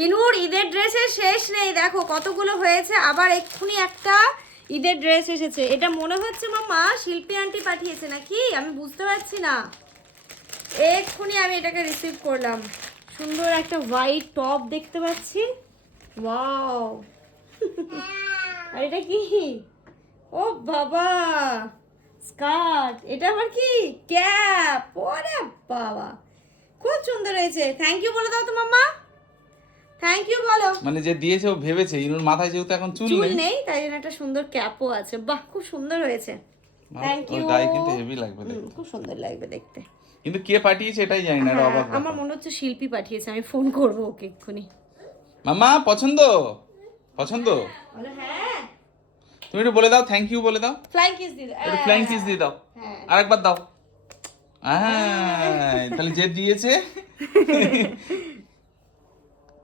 ইনুর ঈদের ড্রেসের শেষ নেই, দেখো কতগুলো হয়েছে, আবার এক্ষুনি একটা ঈদের ড্রেস এসেছে। এটা মনে হচ্ছে মামা শিল্পী আন্টি পাঠিয়েছে নাকি, আমি বুঝতে পারছি না। এক্ষুনি আমি এটাকে রিসিভ করলাম। সুন্দর একটা হোয়াইট টপ দেখতে পাচ্ছি, ওয়াও। আর এটা কি, ও বাবা, স্কার্ট। এটা আবার কি, ক্যাপ। ওরে বাবা, খুব সুন্দর হয়েছে। থ্যাংক ইউ বলে দাও তো মাম্মা, থ্যাংক ইউ বলো। মানে যে দিয়েছে ও ভেবেছে ইনুর মাথায় যেহেতু এখন চুল চুল নেই, নেই তাই জন্য একটা সুন্দর ক্যাপও আছে। বাহ, খুব সুন্দর হয়েছে, থ্যাংক ওর ইউ। গায়ে কিন্তু হেভি লাগবে দেখতে। খুব সুন্দর লাগবে দেখতে। কিন্তু কে পাঠিয়েছে এটাই জানি না, এটা হ্যাঁ, অবাক আমার ব্যাপার। মনে হচ্ছে শিল্পী পাঠিয়েছে, আমি ফোন করবো ওকে এক্ষুনি। মাম্মা পছন্দ, পছন্দ? বলো হ্যাঁ। তুমি একটু বলে দাও, থ্যাংক ইউ বলে দাও, ফ্লাইং কিস দিল, একটু ফ্লাইং কিস দিয়ে দাও, হ্যাঁ। আরেকবার দাও। তাহলে যে দিয়েছে